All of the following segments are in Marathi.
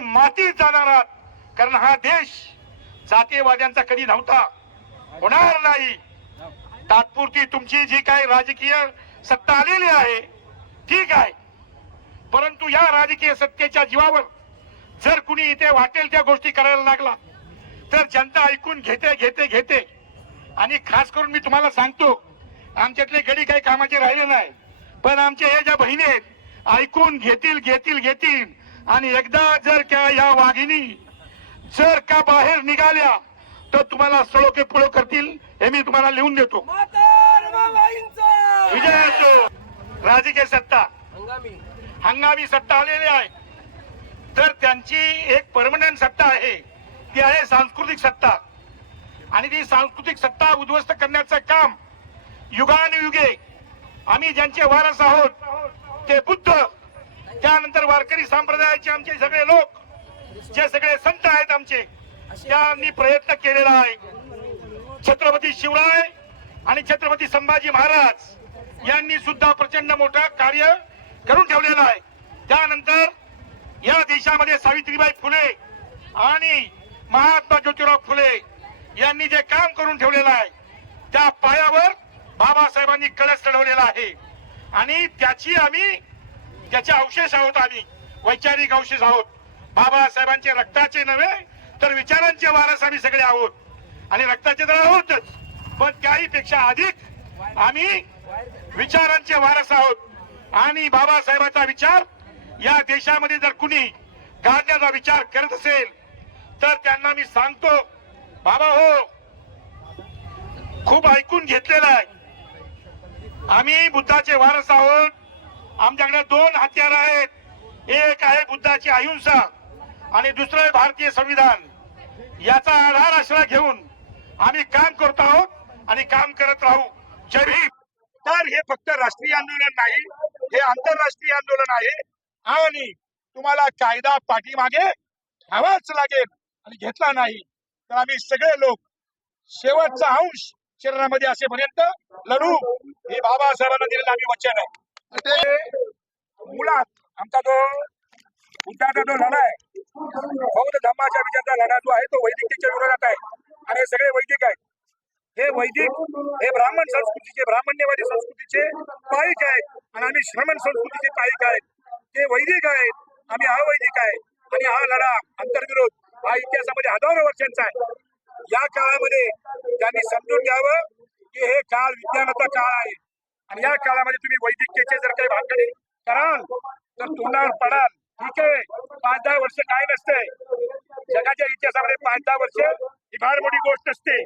कधीच जाणार आहात. कारण हा देश जातीयवाद्यांचा कधी नव्हता. होणार नाही. तात्पुरती तुमची जी काही राजकीय सत्ता आलेली आहे ठीक आहे. परंतु या राजकीय सत्तेच्या जीवावर जर कुणी इथे वाटेल त्या गोष्टी करायला लागला तर जनता ऐकून घेते घेते घेते. आणि खास करून मी तुम्हाला सांगतो आमच्यातले गडी काही कामाचे राहिले नाही. पण आमच्या या ज्या बहिणी आहेत ऐकून घेतील घेतील घेतील. आणि एकदा जर का या वाघिणी जर का बाहेर निघाल्या तर तुम्हाला सळोके पुळो करतील हे मी तुम्हाला लिहून देतो. विजय असो. राजकीय सत्ता. हंगामी. हंगामी सत्ता आलेली आहे. तर त्यांची एक परमनंट सत्ता आहे. ती आहे सांस्कृतिक सत्ता. आणि ती सांस्कृतिक सत्ता उद्ध्वस्त करण्याचं काम युगानुयुगे आम्ही ज्यांचे वारस आहोत ते बुद्ध त्यानंतर वारकरी संप्रदायाचे आमचे सगळे लोक जे सगळे संत आहेत आमचे त्यांनी प्रयत्न केलेला आहे. छत्रपती शिवराय आणि छत्रपती संभाजी महाराज यांनी सुद्धा प्रचंड मोठं कार्य करून ठेवलेलं आहे. त्यानंतर या देशामध्ये सावित्रीबाई फुले आणि महात्मा ज्योतिराव फुले यांनी जे काम करून ठेवलेलं आहे त्या पायावर बाबासाहेबांनी कळस चढवलेला आहे. आणि त्याची आम्ही त्याचे अवशेष आहोत आम्ही वैचारिक अवशेष आहोत. बाबासाहेबांचे रक्ताचे नव्हे तर विचारांचे वारस आम्ही सगळे आहोत. आणि रक्ताचे तर आहोतच पण त्याही पेक्षा अधिक आम्ही विचारांचे वारस आहोत. आणि बाबासाहेबांचा विचार या देशामध्ये जर कुणी गाडण्याचा विचार करत असेल तर त्यांना मी सांगतो बाबा हो खूप ऐकून घेतलेला आहे. आम्ही बुद्धाचे वारस आहोत आमच्याकडे दोन हत्यार आहेत. एक आहे बुद्धाची अहिंसा आणि दुसरं आहे भारतीय संविधान. याचा आधार आश्रय घेऊन आम्ही काम करत आहोत आणि काम करत राहू. जय भीम. तर हे फक्त राष्ट्रीय आंदोलन नाही हे आंतरराष्ट्रीय आंदोलन आहे. आणि तुम्हाला कायदा पाठीमागे घ्यावाच लागेल आणि घेतला नाही. तर आम्ही सगळे लोक शेवटचा अंश शरीरामध्ये असेपर्यंत लढू. हे बाबासाहेबांना दिलेलं आम्ही वचन आहे. ते मुळात आमचा जो उद्याचा जो लढा आहे बौद्ध धर्माच्या विचारचा लढा जो आहे तो वैदिकतेच्या विरोधात आहे. आणि हे सगळे वैदिक आहेत. हे वैदिक हे ब्राह्मण संस्कृतीचे ब्राह्मण्यवादी संस्कृतीचे पायिक आहेत. आणि आम्ही श्रमण संस्कृतीचे पायिक आहेत. ते वैदिक आहेत आम्ही अवैदिक आहे. आणि हा लढा आंतरविरोध हा इतिहासामध्ये हजारो वर्षांचा आहे. या काळामध्ये त्यांनी समजून घ्यावं की हे काळ विज्ञानाचा काळ आहे. आणि या काळामध्ये तुम्ही वैदिकतेचे जर काही भानगडी कराल तर तोंडावर पडाल. ठीक आहे? पाच दहा वर्ष काय नसते. जगाच्या इतिहासामध्ये पाच दहा वर्ष ही फार मोठी गोष्ट असते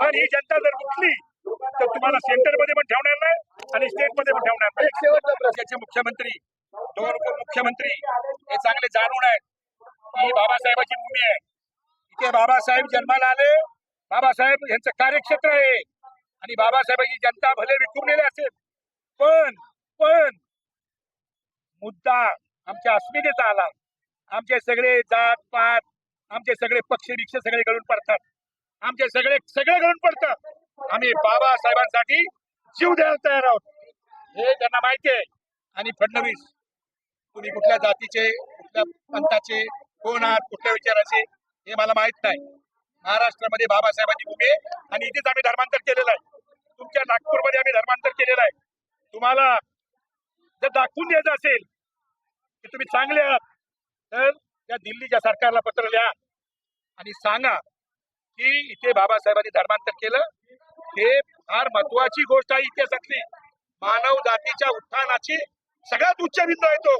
पण ही जनता जर उठली तर तुम्हाला सेंटरमध्ये पण ठेवणार नाही आणि स्टेटमध्ये पण ठेवणार नाही. मुख्यमंत्री दोन उपमुख्यमंत्री हे चांगले जाणून आहेत. की बाबासाहेबाची भूमी आहे. इथे बाबासाहेब जन्माला आले. बाबासाहेब यांचं कार्यक्षेत्र आहे. आणि बाबासाहेबांची जनता भले विखुरलेली असेल पण पण मुद्दा आमच्या अस्मितेचा आला. आमचे सगळे जात पात आमचे सगळे पक्ष रिक्ष सगळे गळून पडतात. आमचे सगळे सगळे गळून पडतात. आम्ही बाबासाहेबांसाठी जीव द्यायला तयार आहोत. हे त्यांना माहिती आहे. आणि फडणवीस कुणी कुठल्या जातीचे कुठल्या पंथाचे कोण आहात कुठल्या विचाराचे हे मला माहीत नाही. महाराष्ट्रामध्ये बाबासाहेबांची भूमी आणि इथेच आम्ही धर्मांतर केलेलं आहे. तुमच्या नागपूरमध्ये आम्ही धर्मांतर केलेलं आहे. तुम्हाला जर दाखवून द्यायचं असेल की तुम्ही चांगले आहात तर त्या दिल्लीच्या सरकारला पत्र लिहा आणि सांगा की इथे बाबासाहेबांनी धर्मांतर केलं. हे फार महत्वाची गोष्ट आहे इतिहासातली मानव जातीच्या उत्थानाची सगळ्यात उच्च बिंदू आहे तो.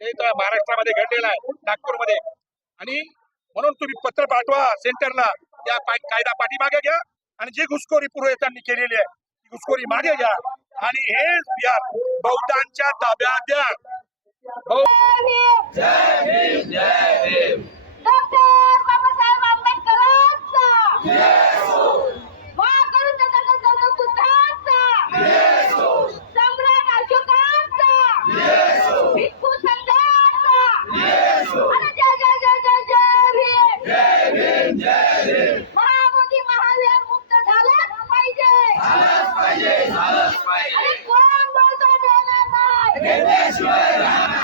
हे महाराष्ट्रामध्ये घडलेला आहे नागपूरमध्ये. आणि म्हणून तुम्ही पत्र पाठवा सेंटरला. त्या कायदा पाठीमागे घ्या आणि जी घुसखोरी पुरोहितांनी केलेली आहे ती घुसखोरी मागे घ्या. आणि हेच बिहार बौद्धांच्या ताब्यात द्या. जय भीम जय Remédio era